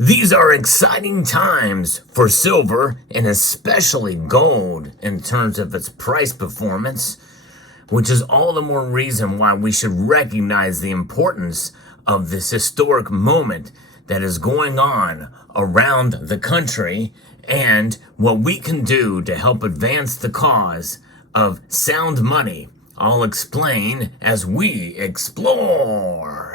These are exciting times for silver and especially gold in terms of its price performance, which is all the more reason why we should recognize the importance of this historic moment that is going on around the country and what we can do to help advance the cause of sound money. I'll explain as we explore.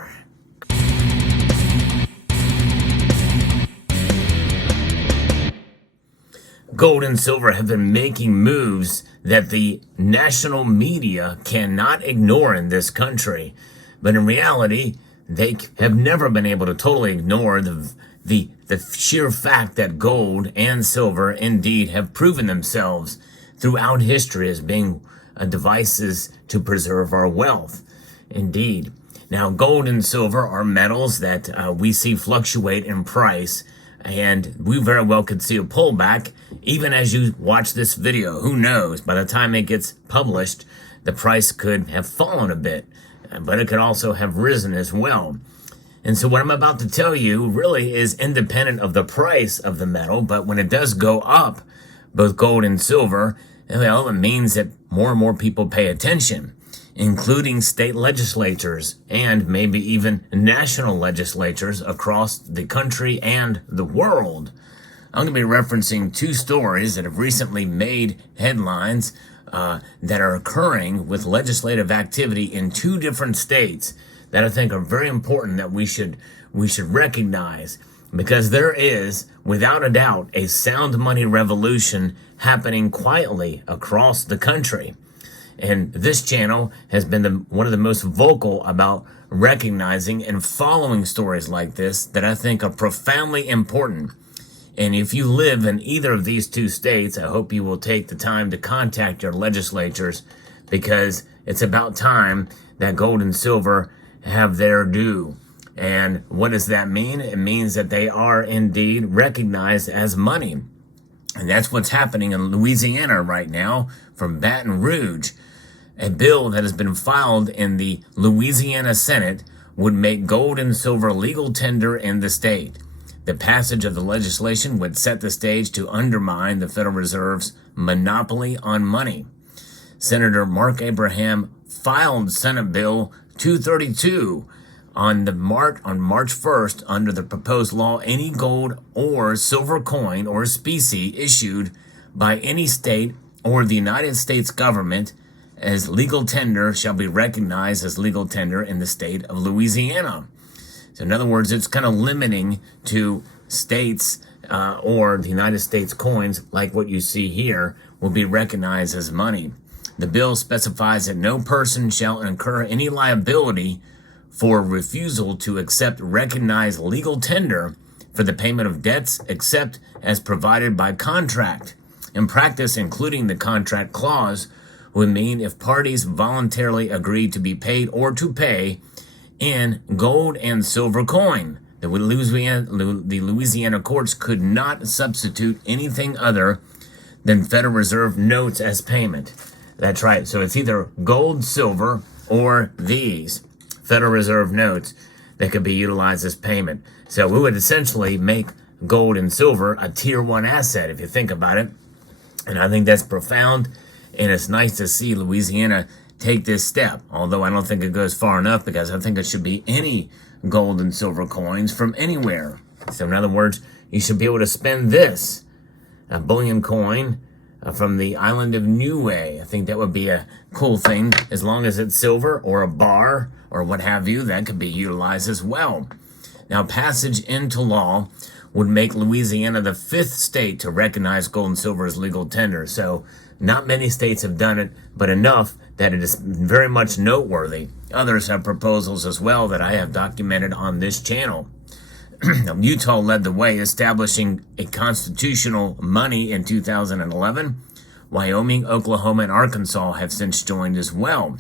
Gold and silver have been making moves that the national media cannot ignore in this country. But in reality, they have never been able to totally ignore the sheer fact that gold and silver indeed have proven themselves throughout history as being devices to preserve our wealth. Indeed. Now, gold and silver are metals that we see fluctuate in price, and we very well could see a pullback even as you watch this video. Who knows? By the time it gets published, the price could have fallen a bit, but it could also have risen as well. And so what I'm about to tell you really is independent of the price of the metal, but when it does go up, both gold and silver, well, it means that more and more people pay attention, including state legislatures and maybe even national legislatures across the country and the world. I'm going to be referencing two stories that have recently made headlines that are occurring with legislative activity in two different states that I think are very important that we should recognize, because there is, without a doubt, a sound money revolution happening quietly across the country. And this channel has been one of the most vocal about recognizing and following stories like this that I think are profoundly important. And if you live in either of these two states, I hope you will take the time to contact your legislatures, because it's about time that gold and silver have their due. And what does that mean? It means that they are indeed recognized as money. And that's what's happening in Louisiana right now from Baton Rouge. A bill that has been filed in the Louisiana Senate would make gold and silver legal tender in the state. The passage of the legislation would set the stage to undermine the Federal Reserve's monopoly on money. Senator Mark Abraham filed Senate Bill 232 on March 1st. Under the proposed law, any gold or silver coin or specie issued by any state or the United States government as legal tender shall be recognized as legal tender in the state of Louisiana. So in other words, it's kind of limiting to states or the United States coins like what you see here will be recognized as money. The bill specifies that no person shall incur any liability for refusal to accept recognized legal tender for the payment of debts except as provided by contract. In practice, including the contract clause, would mean if parties voluntarily agree to be paid or to pay in gold and silver coin. The Louisiana courts could not substitute anything other than Federal Reserve notes as payment. That's right. So it's either gold, silver, or these Federal Reserve notes that could be utilized as payment. So we would essentially make gold and silver a tier 1 asset if you think about it. And I think that's profound. And it's nice to see Louisiana take this step, although I don't think it goes far enough, because I think it should be any gold and silver coins from anywhere. So in other words, you should be able to spend this, a bullion coin from the island of Niue. I think that would be a cool thing, as long as it's silver or a bar or what have you, that could be utilized as well. Now, passage into law would make Louisiana the 5th state to recognize gold and silver as legal tender. So not many states have done it, but enough that it is very much noteworthy. Others have proposals as well that I have documented on this channel. Utah led the way, establishing a constitutional money in 2011. Wyoming, Oklahoma, and Arkansas have since joined as well.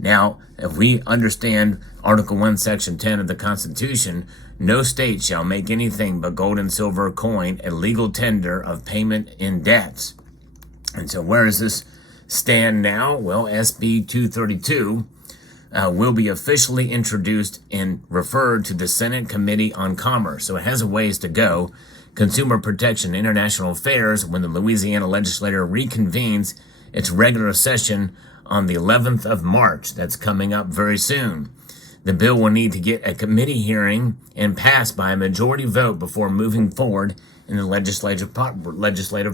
Now, if we understand Article 1, Section 10 of the Constitution, no state shall make anything but gold and silver coin a legal tender of payment in debts. And so where does this stand now? Well, SB 232 will be officially introduced and referred to the Senate Committee on Commerce. So it has a ways to go. Consumer Protection and International Affairs, when the Louisiana legislature reconvenes its regular session on the 11th of March. That's coming up very soon. The bill will need to get a committee hearing and passed by a majority vote before moving forward in the legislative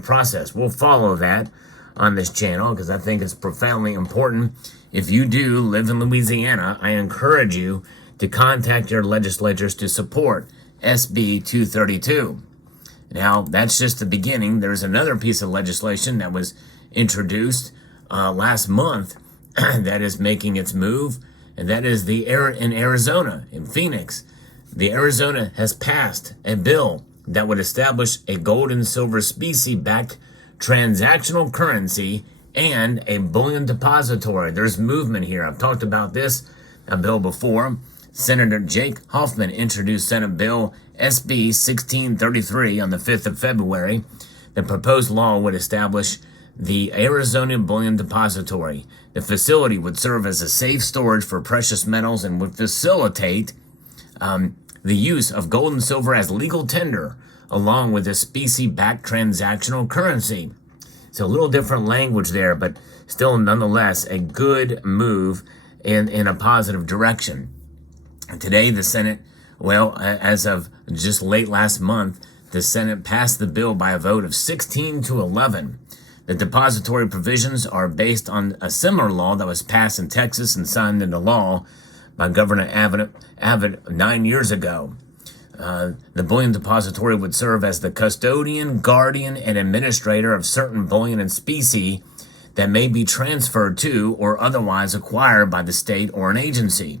process. We'll follow that on this channel because I think it's profoundly important. If you do live in Louisiana, I encourage you to contact your legislators to support SB 232. Now, that's just the beginning. There's another piece of legislation that was introduced last month that is making its move, and that is in Arizona, in Phoenix. The Arizona has passed a bill that would establish a gold and silver specie-backed transactional currency and a bullion depository. There's movement here. I've talked about this bill before. Senator Jake Hoffman introduced Senate Bill SB 1633 on the 5th of February. The proposed law would establish the Arizona Bullion Depository. The facility would serve as a safe storage for precious metals and would facilitate the use of gold and silver as legal tender, along with a specie-backed transactional currency. So a little different language there, but still nonetheless a good move in a positive direction. Today, the Senate, as of just late last month, the Senate passed the bill by a vote of 16-11. The depository provisions are based on a similar law that was passed in Texas and signed into law by Governor Abbott 9 years ago. The bullion depository would serve as the custodian, guardian, and administrator of certain bullion and specie that may be transferred to or otherwise acquired by the state or an agency,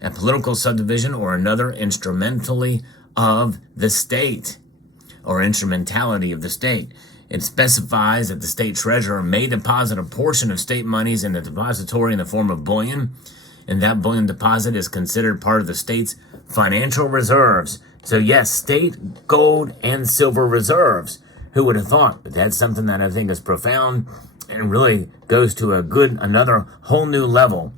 a political subdivision, or another instrumentality of the state. It specifies that the state treasurer may deposit a portion of state monies in the depository in the form of bullion, and that bullion deposit is considered part of the state's financial reserves. So yes, state gold and silver reserves. Who would have thought? But that's something that I think is profound and really goes to another whole new level.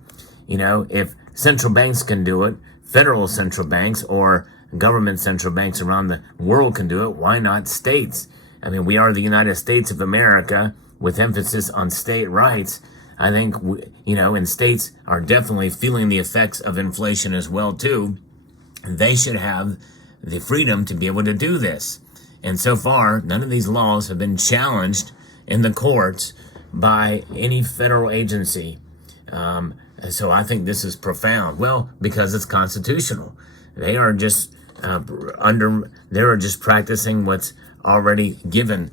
You know, if central banks can do it, federal central banks or government central banks around the world can do it, why not states? I mean, we are the United States of America with emphasis on state rights. I think, and states are definitely feeling the effects of inflation as well, too. They should have the freedom to be able to do this. And so far, none of these laws have been challenged in the courts by any federal agency. So I think this is profound. Well, because it's constitutional. They are just practicing what's already given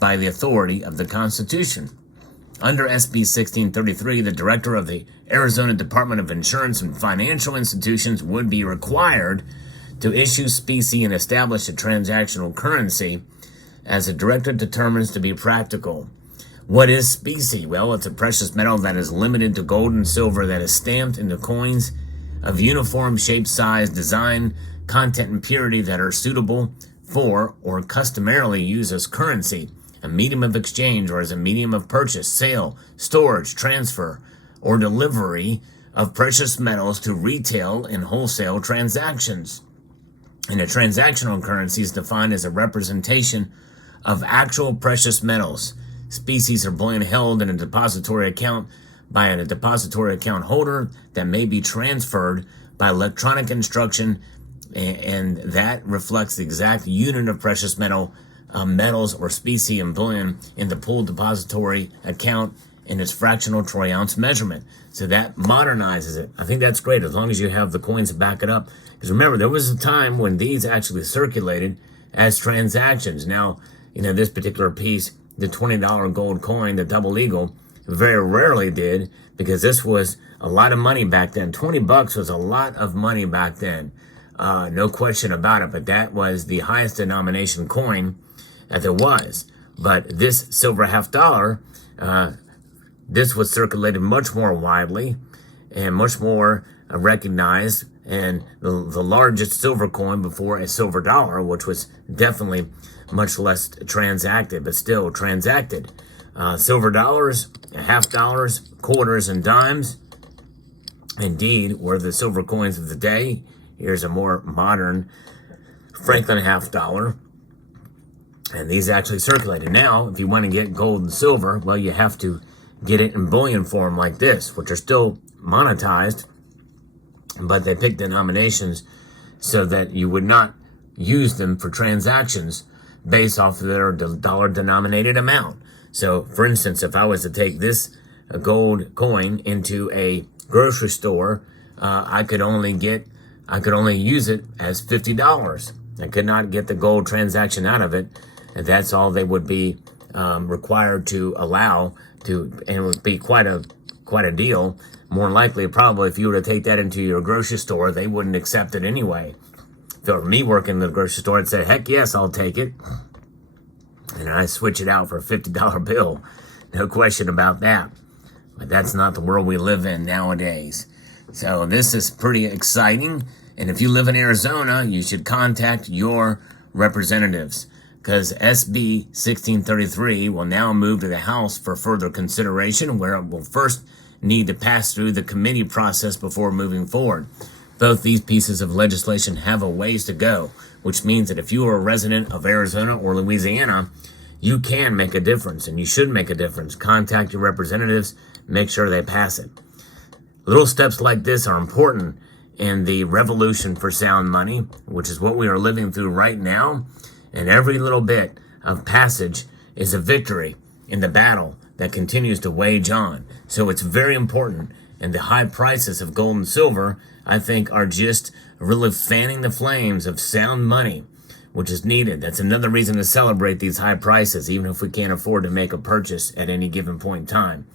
by the authority of the Constitution. Under SB 1633, the director of the Arizona Department of Insurance and Financial Institutions would be required to issue specie and establish a transactional currency as the director determines to be practical. What is specie? Well, it's a precious metal that is limited to gold and silver that is stamped into coins of uniform shape, size, design, content, and purity that are suitable for or customarily used as currency, a medium of exchange, or as a medium of purchase, sale, storage, transfer, or delivery of precious metals to retail and wholesale transactions. And a transactional currency is defined as a representation of actual precious metals. Species are bullion held in a depository account by a depository account holder that may be transferred by electronic instruction, and that reflects the exact unit of precious metals or specie and bullion in the pooled depository account in its fractional troy ounce measurement. So that modernizes it. I think that's great as long as you have the coins to back it up. Because remember, there was a time when these actually circulated as transactions. Now, this particular piece, the $20 gold coin, the double eagle, very rarely did, because this was a lot of money back then. $20 was a lot of money back then. No question about it, but that was the highest denomination coin that there was. But this silver half dollar, this was circulated much more widely and much more recognized, and the largest silver coin before a silver dollar, which was definitely much less transacted, but still transacted. Silver dollars, half dollars, quarters, and dimes indeed were the silver coins of the day. Here's a more modern Franklin half dollar. And these actually circulated. Now, if you want to get gold and silver, well, you have to get it in bullion form like this, which are still monetized, but they pick denominations so that you would not use them for transactions based off of their dollar denominated amount. So, for instance, if I was to take this gold coin into a grocery store, I could only use it as $50. I could not get the gold transaction out of it, and that's all they would be required to allow to, and it would be quite a deal. More likely, probably, if you were to take that into your grocery store, they wouldn't accept it anyway. If it were me working in the grocery store, I'd say, heck yes, I'll take it. And I switch it out for a $50 bill. No question about that. But that's not the world we live in nowadays. So this is pretty exciting. And if you live in Arizona, you should contact your representatives, because SB 1633 will now move to the House for further consideration, where it will first need to pass through the committee process before moving forward. Both these pieces of legislation have a ways to go, which means that if you are a resident of Arizona or Louisiana, you can make a difference, and you should make a difference. Contact your representatives, make sure they pass it. Little steps like this are important in the revolution for sound money, which is what we are living through right now. And every little bit of passage is a victory in the battle that continues to wage on. So it's very important. And the high prices of gold and silver, I think, are just really fanning the flames of sound money, which is needed. That's another reason to celebrate these high prices, even if we can't afford to make a purchase at any given point in time.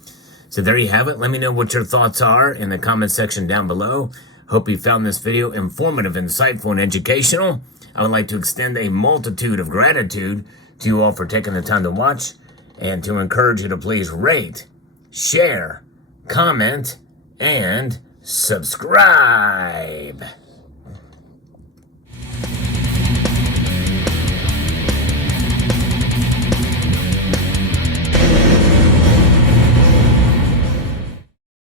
So there you have it. Let me know what your thoughts are in the comment section down below. Hope you found this video informative, insightful, and educational. I would like to extend a multitude of gratitude to you all for taking the time to watch, and to encourage you to please rate, share, comment, and subscribe.